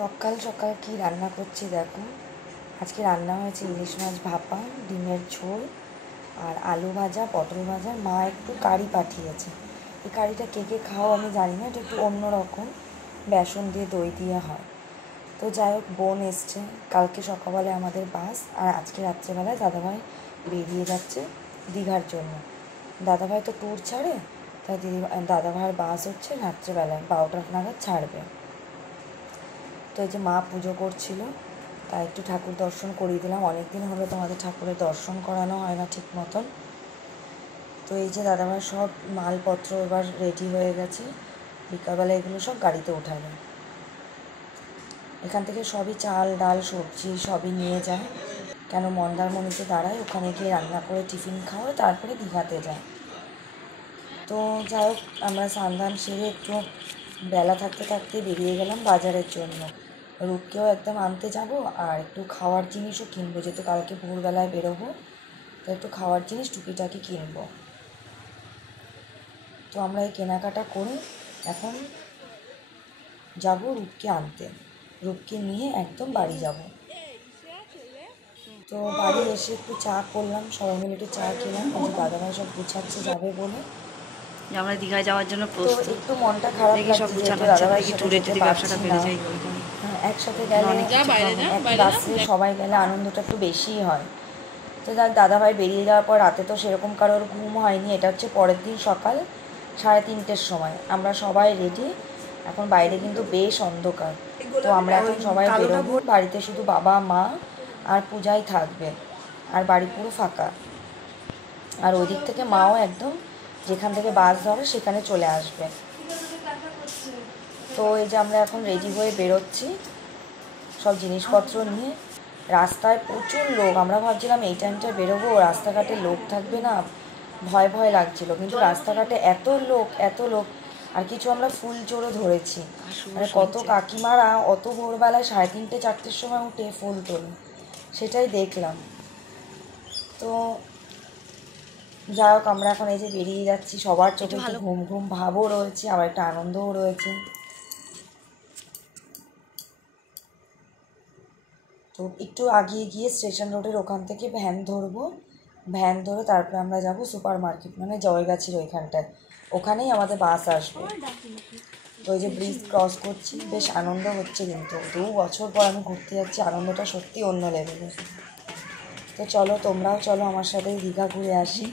সকাল সকাল কি রান্না করছি দেখো। আজকে রান্না হয়েছে ইলিশ মাছ ভাপা, ডিমের ঝোল আর আলু ভাজা, পটল ভাজা। মা একটু কারি পাঠিয়েছে। এই কারিটা কে কে খাও আমি জানি না, এটা একটু অন্যরকম, বেসন দিয়ে দই দিয়ে হয়। তো যাই হোক, বোন এসছে। কালকে সকালবেলায় আমাদের বাস, আর আজকে রাত্রেবেলায় দাদাভাই বেরিয়ে যাচ্ছে দীঘার জন্য। দাদাভাই তো ট্যুর ছাড়ে, তাই দাদাভাইয়ের বাস হচ্ছে রাত্রেবেলায় 12টা নাগাদ ছাড়বে। তো এই যে মা পুজো করছিল, তাই একটু ঠাকুর দর্শন করিয়ে দিলাম। অনেক দিন হলো তোমাদের ঠাকুরের দর্শন করানো হয় না ঠিক মতন। তো এই যে দাদাভাই সব মালপত্র এবার রেডি হয়ে গেছে, বিকালবেলা এগুলো সব গাড়িতে উঠাবে। এখান থেকে সবই চাল ডাল সবজি সবই নিয়ে যায়, কেন মন্দারমণিতে দাঁড়ায়, ওখানে গিয়ে রান্না করে টিফিন খাওয়ায়, তারপরে দীঘাতে যায়। তো যাই হোক, আমরা স্নান সেরে একটু বেলা থাকতে থাকতে বেরিয়ে গেলাম বাজারের জন্য। রূপকেও একদম আনতে যাব, আর একটু খাওয়ার জিনিসও কিনবো, যেহেতু কালকে ভোরবেলায় বেরোবো, তো একটু খাওয়ার জিনিস টুকিটাকি কিনবো। তো আমরা এই কেনাকাটা করে এখন যাব রূপকে আনতে। রূপকে নিয়ে একদম বাড়ি যাব। তো বাড়ি এসে একটু চা করলাম, সবাই মিলে একটু চা খেলাম। এই যে দাদাভাই সব গুছাচ্ছে যাবে বলে, আমরা দীঘায় যাওয়ার জন্য প্রস্তুত। তো একটু মনটা খারাপ লাগছে যে দাদাভাই ট্যুরের যদি ব্যবসাটা বেড়ে যায়, একসাথে গেলে বাসে সবাই গেলে আনন্দটা একটু বেশিই হয়। তো যাক, দাদাভাই বেরিয়ে যাওয়ার পর রাতে তো সেরকম কারোর ঘুম হয়নি। এটা হচ্ছে পরের দিন সকাল 3:30টার সময়। আমরা সবাই রেডি, এখন বাইরে কিন্তু বেশ অন্ধকার। তো আমরা এখন সবাই বেরোবো। বাড়িতে শুধু বাবা মা আর পূজাই থাকবে, আর বাড়ি পুরো ফাঁকা। আর ওই দিক থেকে মাও একদম যেখান থেকে বাস ধরে সেখানে চলে আসবে। তো এই যে আমরা এখন রেডি হয়ে বেরোচ্ছি সব জিনিসপত্র নিয়ে। রাস্তায় প্রচুর লোক। আমরা ভাবছিলাম এই টাইমটায় বেরোবো, রাস্তাঘাটে লোক থাকবে না, ভয় ভয় লাগছিল, কিন্তু রাস্তাঘাটে এত লোক। আর কিছু আমরা ফুল জোরও ধরেছি, মানে কত কাকিমারা অত ভোরবেলায় 3:30 4টের সময় উঠে ফুল তোলে, সেটাই দেখলাম। তো যাই হোক, আমরা এখন এই যে বেরিয়ে যাচ্ছি, সবার চোখে একটু ঘুম ঘুম ভাবও রয়েছে, আবার একটা আনন্দও রয়েছে। তো একটু আগিয়ে গিয়ে স্টেশন রোডের ওখান থেকে ভ্যান ধরবো, ভ্যান ধরে তারপরে আমরা যাব সুপার মার্কেট, মানে জয়গাছির ওইখানটায়, ওখানেই আমাদের বাস আসবে। তো ওই যে ব্রিজ ক্রস করছি, বেশ আনন্দ হচ্ছে, কিন্তু 2 বছর পর আমি ঘুরতে যাচ্ছি, আনন্দটা সত্যি অন্য লেভেলে। তো চলো, তোমরাও চলো আমার সাথে দীঘা ঘুরে আসি।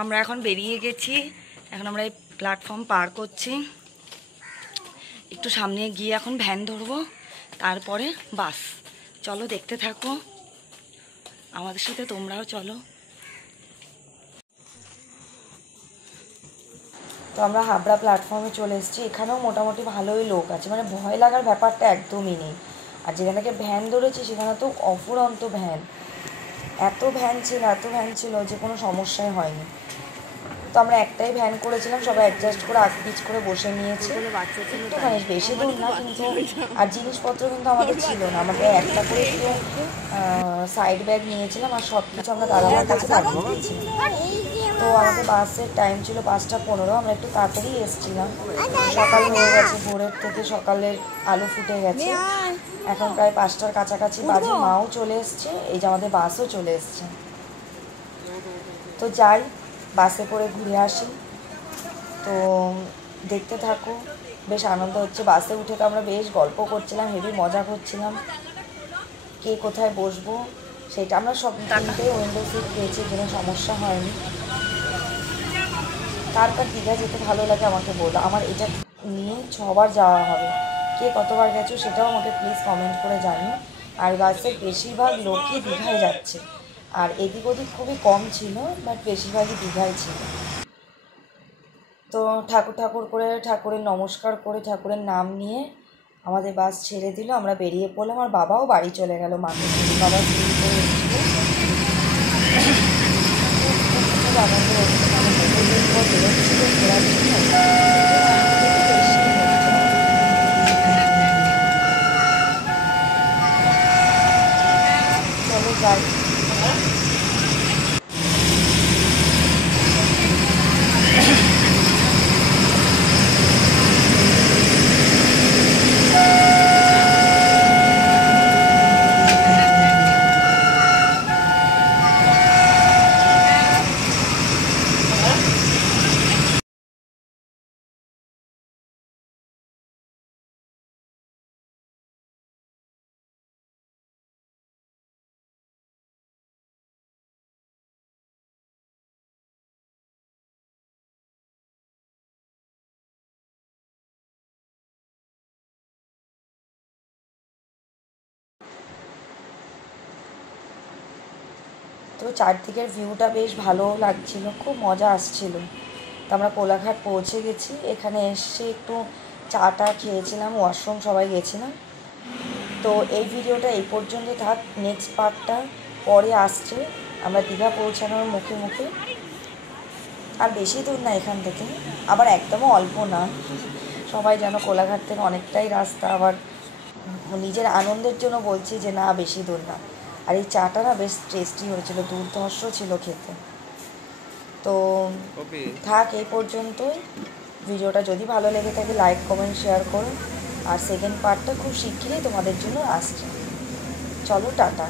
আমরা এখন বেরিয়ে গেছি, এখন আমরা এই প্ল্যাটফর্ম পার করছি। একটু সামনে গিয়ে এখন ভ্যান ধরবো, তারপরে বাস। চলো দেখতে থাকো আমাদের সাথে, তোমরাও চলো। তো আমরা হাবড়া প্ল্যাটফর্মে চলে এসেছি। এখানেও মোটামুটি ভালোই লোক আছে, মানে ভয় লাগার ব্যাপারটা একদমই নেই। আর যেখান থেকে ভ্যান ধরেছি সেখানে তো অফুরন্ত ভ্যান, এত ভ্যান ছিল যে কোনো সমস্যাই হয়নি। তো আমরা একটাই ভ্যান করেছিলাম, সবাই অ্যাডজাস্ট করে পিচ করে বসে নিয়েছি। একটুখানি বেশি দূর না কিন্তু, আর জিনিসপত্র কিন্তু আমাদের ছিল না। আমাদের একটা করে একটু সাইড ব্যাগ নিয়েছিলাম, আর সব কিছু আমরা দাদাভাইয়ের কাছে পাঠিয়ে দিয়েছিলাম। তো আমাদের বাসের টাইম ছিল 5:15। আমরা একটু তাড়াতাড়ি এসেছিলাম, সকাল হয়ে গেছে, ভোরের থেকে সকালের আলো ফুটে গেছে। এখন প্রায় 5টার কাছাকাছি বাজে। মাও চলে এসছে, এই যে আমাদের বাসও চলে এসছে। তো যাই, বাসে করে ঘুরে আসি। তো দেখতে থাকো, বেশ আনন্দ হচ্ছে। বাসে উঠে তো আমরা বেশ গল্প করছিলাম, হেভি মজা করছিলাম, কে কোথায় বসবো সেটা। আমরা সব তিনটেই উইন্ডো সিট পেয়েছি, কোনো সমস্যা হয়নি। কার কার দীঘা যেতে ভালো লাগে আমাকে বলো। আমার এটা নিয়ে 6বার যাওয়া হবে। কে কতবার গেছো সেটাও আমাকে প্লিজ কমেন্ট করে জানিও। আর বাসের বেশিরভাগ লোকই দীঘায় যাচ্ছে, আর এদিক ওদিক খুবই কম ছিল, বাট বেশিরভাগই দীঘায় ছিল। তো ঠাকুর করে ঠাকুরের নমস্কার করে ঠাকুরের নাম নিয়ে আমাদের বাস ছেড়ে দিল। আমরা বেরিয়ে পড়লাম, আর বাবাও বাড়ি চলে গেল। মাকে বাবা চুরি করে চলো যাই। তো চারদিকের ভিউটা বেশ ভালো লাগছিল, খুব মজা আসছিল। তো আমরা কোলাঘাট পৌঁছে গেছি। এখানে এসে একটু চাটা খেয়েছিলাম, ওয়াশরুম সবাই গেছিলাম। তো এই ভিডিওটা এই পর্যন্ত থাক, নেক্সট পার্টটা পরে আসছে। আমরা দীঘা পৌঁছানোর মুখে মুখে, আর বেশি দূর না এখান থেকে, আবার একদমও অল্প না। সবাই যেন কোলাঘাট থেকে অনেকটাই রাস্তা, আবার নিজের আনন্দের জন্য বলছি যে না বেশি দূর না। আর এই চাটা না বেশ টেস্টি হয়েছিল, দুর্ধর্ষ ছিল খেতে। তো থাক এই পর্যন্তই। ভিডিওটা যদি ভালো লেগে থাকে লাইক কমেন্ট শেয়ার করুন। আর সেকেন্ড পার্টটা খুব শিগগিরই তোমাদের জন্য আসছে। চলো টাটা।